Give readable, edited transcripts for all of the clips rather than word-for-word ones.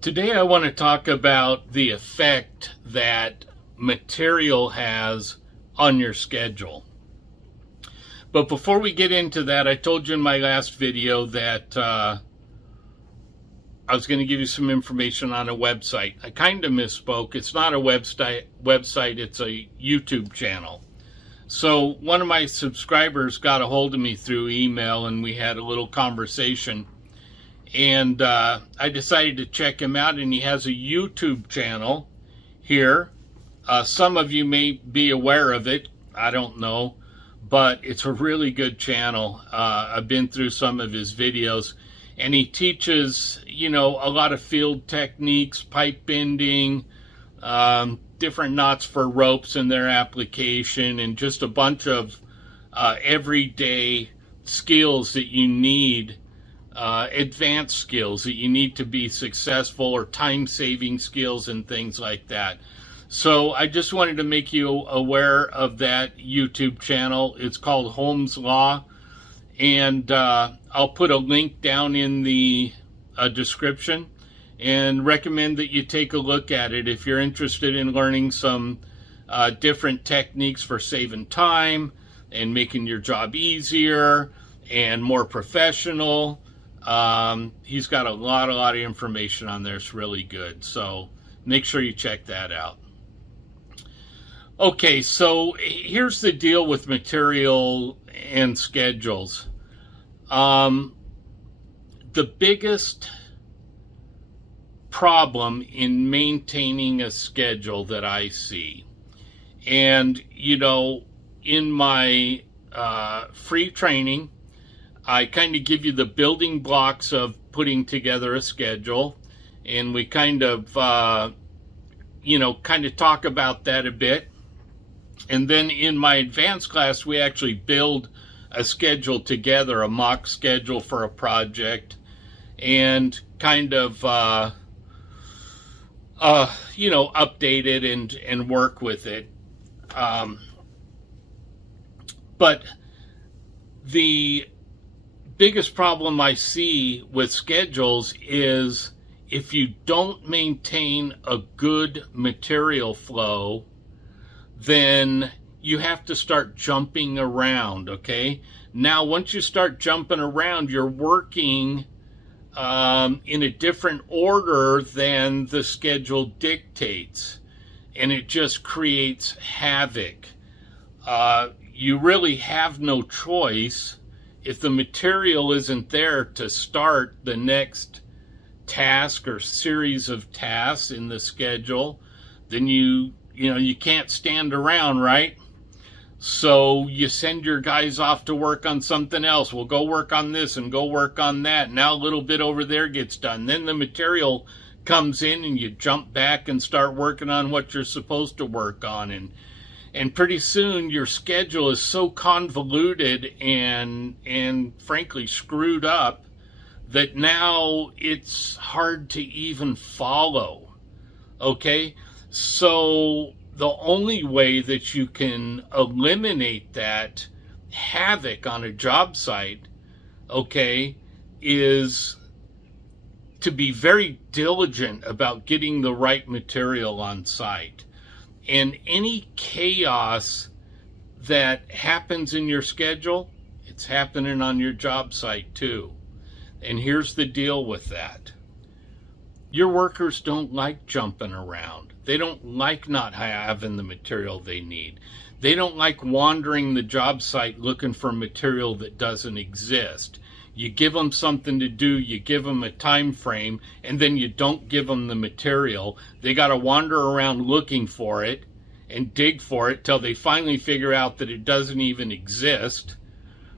Today I want to talk about the effect that material has on your schedule. But before we get into that, I told you in my last video that I was going to give you some information on a website. I kind of misspoke. It's not a website, it's a YouTube channel. So one of my subscribers got a hold of me through email and we had a little conversation. And I decided to check him out, and he has a YouTube channel here. Some of you may be aware of it, I don't know, but it's a really good channel. I've been through some of his videos, and he teaches, a lot of field techniques, pipe bending, different knots for ropes and their application, and just a bunch of everyday skills that you need. Advanced skills that you need to be successful, or time-saving skills and things like that. So I just wanted to make you aware of that YouTube channel. It's called Holmz Law, and I'll put a link down in the description, and recommend that you take a look at it if you're interested in learning some different techniques for saving time and making your job easier and more professional. He's got a lot of information on there. It's really good. So make sure you check that out. Okay, so here's the deal with material and schedules. The biggest problem in maintaining a schedule that I see, and in my free training, I kind of give you the building blocks of putting together a schedule, and we kind of talk about that a bit. And then in my advanced class, we actually build a schedule together, a mock schedule for a project, and kind of, update it and work with it. But the biggest problem I see with schedules is if you don't maintain a good material flow, then you have to start jumping around, okay? Now, once you start jumping around, you're working in a different order than the schedule dictates, and it just creates havoc. You really have no choice. If the material isn't there to start the next task or series of tasks in the schedule, then you can't stand around, right? So you send your guys off to work on something else. We'll go work on this and go work on that. Now a little bit over there gets done. Then the material comes in and you jump back and start working on what you're supposed to work on. And pretty soon your schedule is so convoluted and frankly screwed up that now it's hard to even follow. Okay? So the only way that you can eliminate that havoc on a job site, okay, is to be very diligent about getting the right material on site. And any chaos that happens in your schedule, it's happening on your job site too. And here's the deal with that. Your workers don't like jumping around. They don't like not having the material they need. They don't like wandering the job site looking for material that doesn't exist. You give them something to do, you give them a time frame, and then you don't give them the material. They got to wander around looking for it and dig for it till they finally figure out that it doesn't even exist.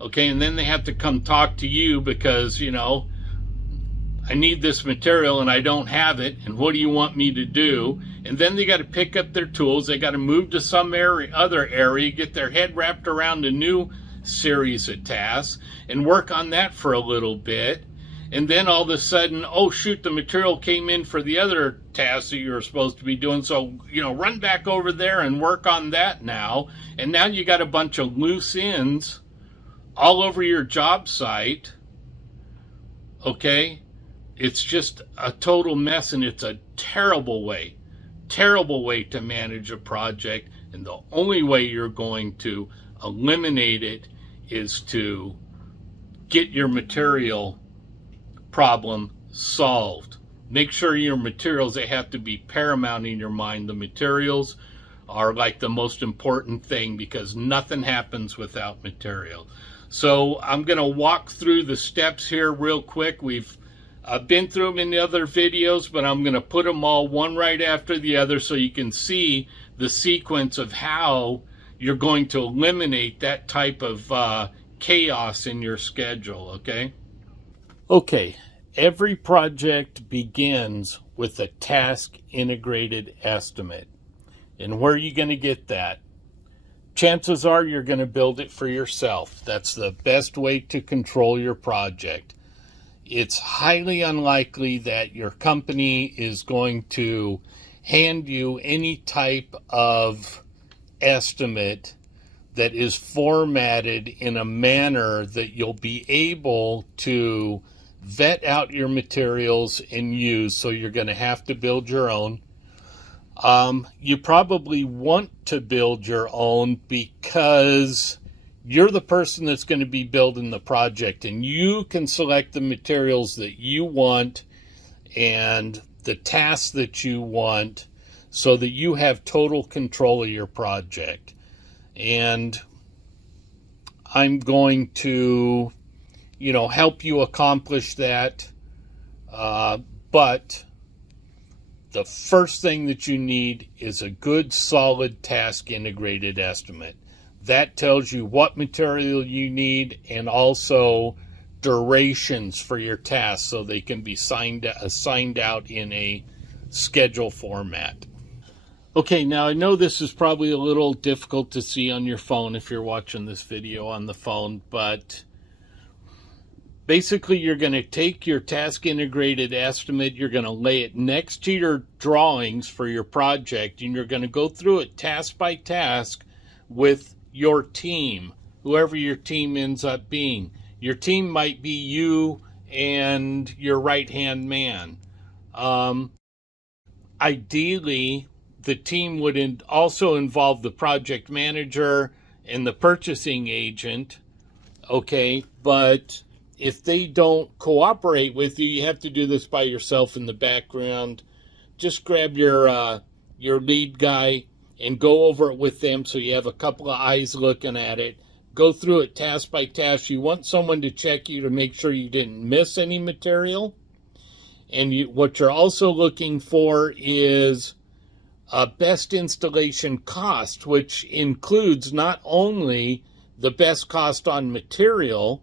Okay, and then they have to come talk to you because, I need this material and I don't have it, and what do you want me to do? And then they got to pick up their tools, they got to move to some other area, get their head wrapped around a new series of tasks and work on that for a little bit. And then all of a sudden, oh shoot, the material came in for the other task that you were supposed to be doing, so run back over there and work on that now. And now you got a bunch of loose ends all over your job site, okay? it's just a total mess, and it's a terrible way to manage a project. And the only way you're going to eliminate it is to get your material problem solved. Make sure your materials, they have to be paramount in your mind. The materials are like the most important thing, because nothing happens without material. So I'm going to walk through the steps here real quick. We've been through them in the other videos, but I'm going to put them all one right after the other so you can see the sequence of how you're going to eliminate that type of chaos in your schedule, okay? Okay, every project begins with a task integrated estimate. And where are you going to get that? Chances are you're going to build it for yourself. That's the best way to control your project. It's highly unlikely that your company is going to hand you any type of estimate that is formatted in a manner that you'll be able to vet out your materials and use. So you're going to have to build your own. You probably want to build your own because you're the person that's going to be building the project, and you can select the materials that you want and the tasks that you want so that you have total control of your project. And I'm going to, help you accomplish that. But the first thing that you need is a good, solid task integrated estimate. That tells you what material you need and also durations for your tasks so they can be assigned out in a schedule format. Okay, now I know this is probably a little difficult to see on your phone if you're watching this video on the phone, but basically you're going to take your task integrated estimate, you're going to lay it next to your drawings for your project, and you're going to go through it task by task with your team, whoever your team ends up being. Your team might be you and your right-hand man. Ideally, the team would also involve the project manager and the purchasing agent, okay? But if they don't cooperate with you, you have to do this by yourself in the background. Just grab your lead guy and go over it with them so you have a couple of eyes looking at it. Go through it task by task. You want someone to check you to make sure you didn't miss any material. And what you're also looking for is a best installation cost, which includes not only the best cost on material,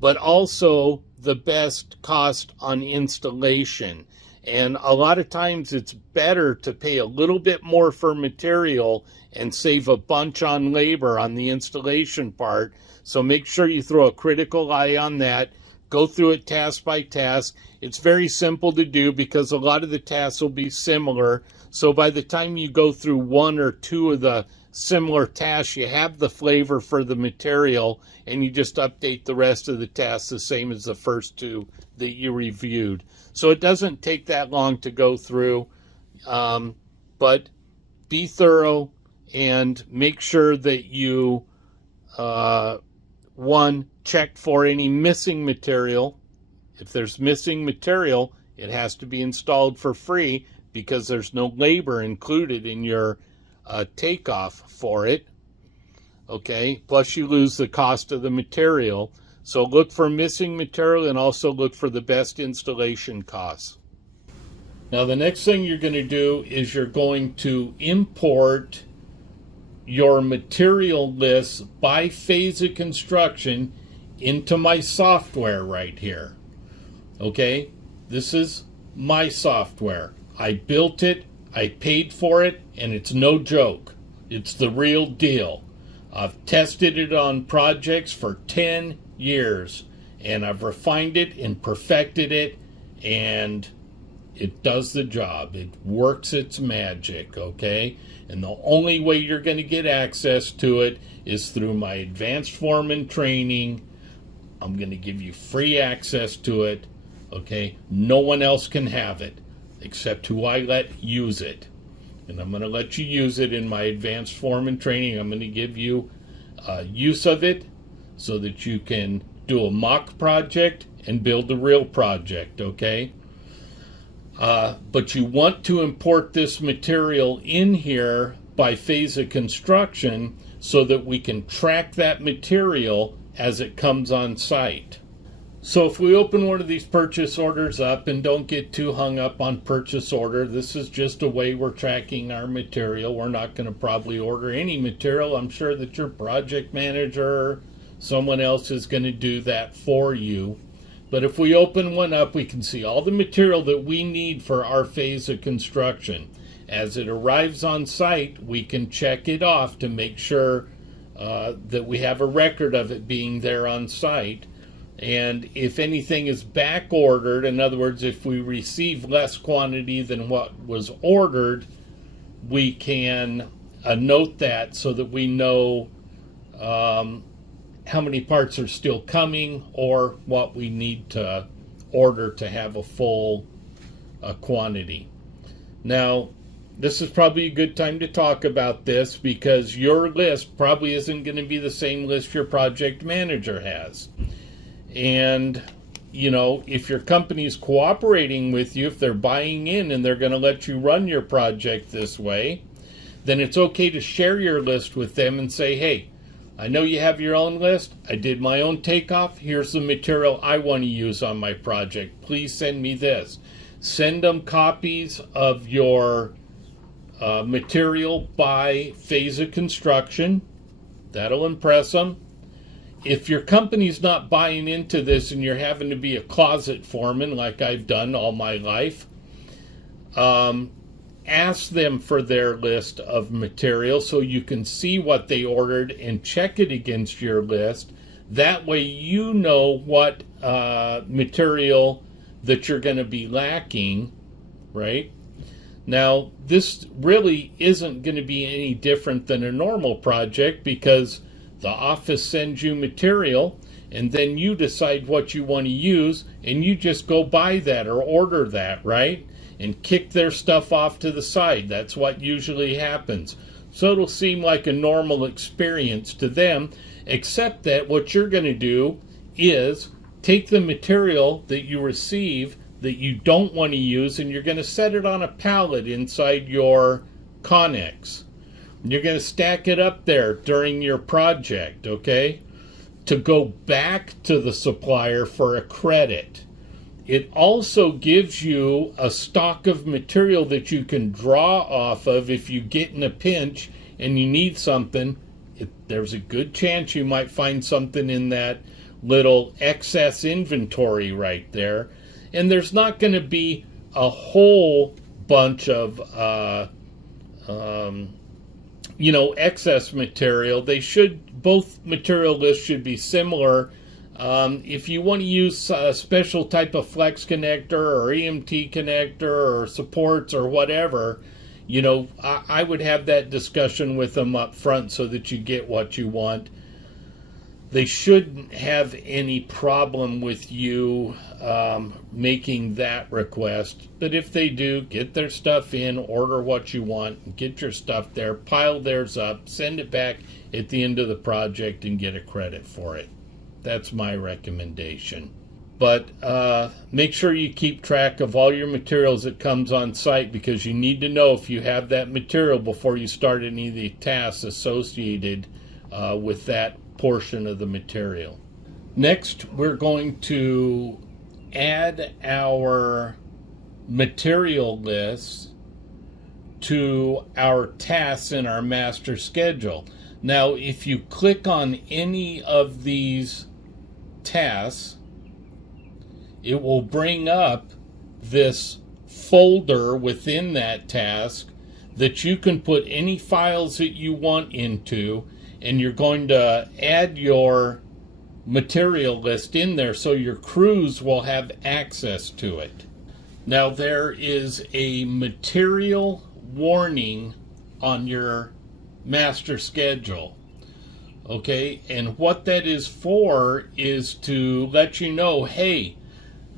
but also the best cost on installation. And a lot of times it's better to pay a little bit more for material and save a bunch on labor on the installation part. So make sure you throw a critical eye on that. Go through it task by task. It's very simple to do because a lot of the tasks will be similar. So by the time you go through one or two of the similar tasks, you have the flavor for the material, and you just update the rest of the tasks the same as the first two that you reviewed. So it doesn't take that long to go through, but be thorough and make sure that you, check for any missing material. If there's missing material, it has to be installed for free because there's no labor included in your takeoff for it. Okay, plus you lose the cost of the material. So look for missing material and also look for the best installation costs. Now the next thing you're going to do is you're going to import your material lists by phase of construction into my software right here. Okay, this is my software. I built it, I paid for it, and it's no joke. It's the real deal. I've tested it on projects for 10 years, and I've refined it and perfected it, and it does the job. It works its magic, okay? And the only way you're going to get access to it is through my advanced foreman training. I'm going to give you free access to it. Okay, no one else can have it except who I let use it. And I'm going to let you use it in my advanced foreman training. I'm going to give you use of it so that you can do a mock project and build the real project, okay? But you want to import this material in here by phase of construction so that we can track that material as it comes on site. So if we open one of these purchase orders up, and don't get too hung up on purchase order, this is just a way we're tracking our material. We're not going to probably order any material. I'm sure that your project manager or someone else is going to do that for you. But if we open one up, we can see all the material that we need for our phase of construction. As it arrives on site, we can check it off to make sure that we have a record of it being there on site. And if anything is back ordered, in other words, if we receive less quantity than what was ordered, we can note that so that we know how many parts are still coming or what we need to order to have a full quantity. Now, this is probably a good time to talk about this because your list probably isn't going to be the same list your project manager has. And, you know, if your company is cooperating with you, if they're buying in and they're going to let you run your project this way, then it's okay to share your list with them and say, hey, I know you have your own list. I did my own takeoff. Here's the material I want to use on my project. Please send me this. Send them copies of your material by phase of construction. That'll impress them. If your company's not buying into this and you're having to be a closet foreman like I've done all my life, ask them for their list of material so you can see what they ordered and check it against your list. That way you know what material that you're going to be lacking, right? Now, this really isn't going to be any different than a normal project because the office sends you material and then you decide what you want to use and you just go buy that or order that, right? And kick their stuff off to the side. That's what usually happens. So it'll seem like a normal experience to them, except that what you're going to do is take the material that you receive that you don't want to use and you're going to set it on a pallet inside your Connex. You're going to stack it up there during your project, okay? To go back to the supplier for a credit. It also gives you a stock of material that you can draw off of if you get in a pinch and you need something. There's a good chance you might find something in that little excess inventory right there. And there's not going to be a whole bunch of excess material. Both material lists should be similar. If you want to use a special type of flex connector or EMT connector or supports or whatever, I would have that discussion with them up front so that you get what you want. They shouldn't have any problem with you making that request. But if they do, get their stuff in, order what you want, get your stuff there, pile theirs up, send it back at the end of the project and get a credit for it. That's my recommendation. But make sure you keep track of all your materials that comes on site because you need to know if you have that material before you start any of the tasks associated with that portion of the material. Next, we're going to add our material lists to our tasks in our master schedule. Now, if you click on any of these tasks, it will bring up this folder within that task that you can put any files that you want into, and you're going to add your material list in there so your crews will have access to it. Now, there is a material warning on your master schedule. Okay, and what that is for is to let you know, hey,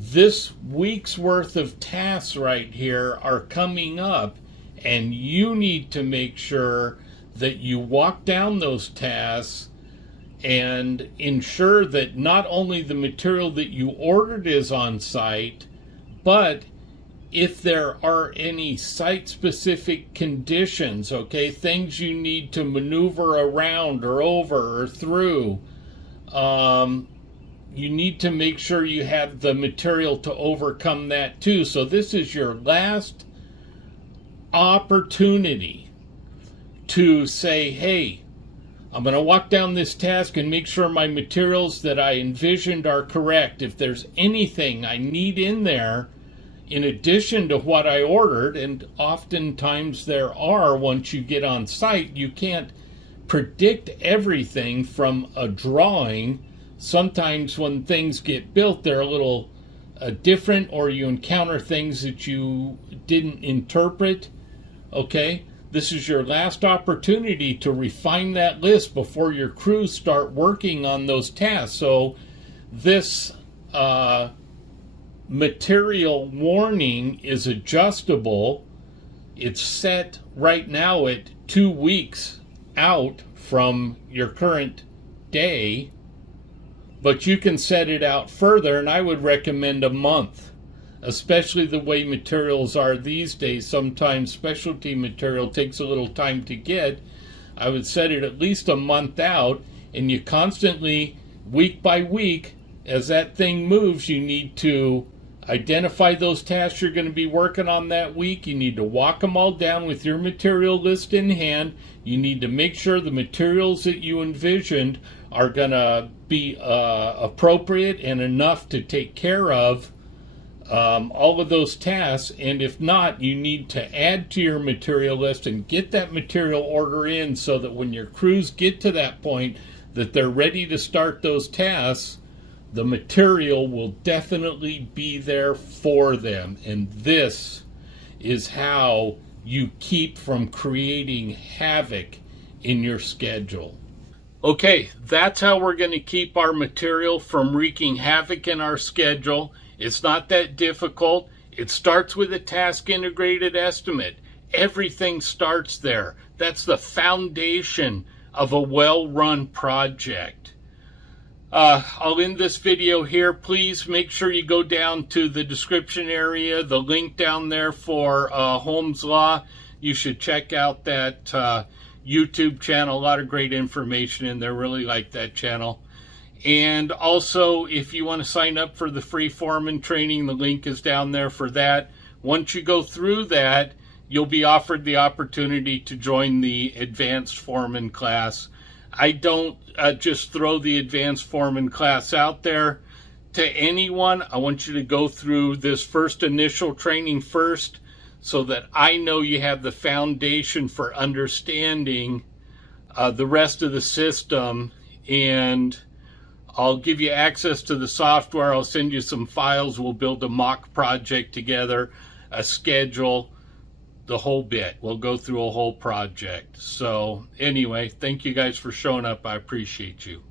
this week's worth of tasks right here are coming up, and you need to make sure that you walk down those tasks and ensure that not only the material that you ordered is on site, but if there are any site-specific conditions, okay, things you need to maneuver around or over or through, you need to make sure you have the material to overcome that too. So this is your last opportunity to say, hey, I'm going to walk down this task and make sure my materials that I envisioned are correct. If there's anything I need in there in addition to what I ordered, and oftentimes there are once you get on site, you can't predict everything from a drawing. Sometimes when things get built, they're a little different, or you encounter things that you didn't interpret. Okay, this is your last opportunity to refine that list before your crews start working on those tasks. So this material warning is adjustable. It's set right now at 2 weeks out from your current day, but you can set it out further, and I would recommend a month, especially the way materials are these days. Sometimes specialty material takes a little time to get. I would set it at least a month out, and you constantly, week by week, as that thing moves, you need to identify those tasks you're going to be working on that week. You need to walk them all down with your material list in hand. You need to make sure the materials that you envisioned are going to be appropriate and enough to take care of all of those tasks. And if not, you need to add to your material list and get that material order in so that when your crews get to that point that they're ready to start those tasks, the material will definitely be there for them. And this is how you keep from creating havoc in your schedule. Okay, that's how we're going to keep our material from wreaking havoc in our schedule. It's not that difficult. It starts with a task integrated estimate. Everything starts there. That's the foundation of a well-run project. I'll end this video here. Please make sure you go down to the description area, the link down there for Holmz Law. You should check out that YouTube channel. A lot of great information in there. Really like that channel. And also, if you want to sign up for the free Foreman training, the link is down there for that. Once you go through that, you'll be offered the opportunity to join the Advanced Foreman class. I don't just throw the Advanced Foreman class out there to anyone. I want you to go through this first initial training first so that I know you have the foundation for understanding the rest of the system, and I'll give you access to the software. I'll send you some files. We'll build a mock project together, a schedule, the whole bit. We'll go through a whole project. So anyway, thank you guys for showing up. I appreciate you.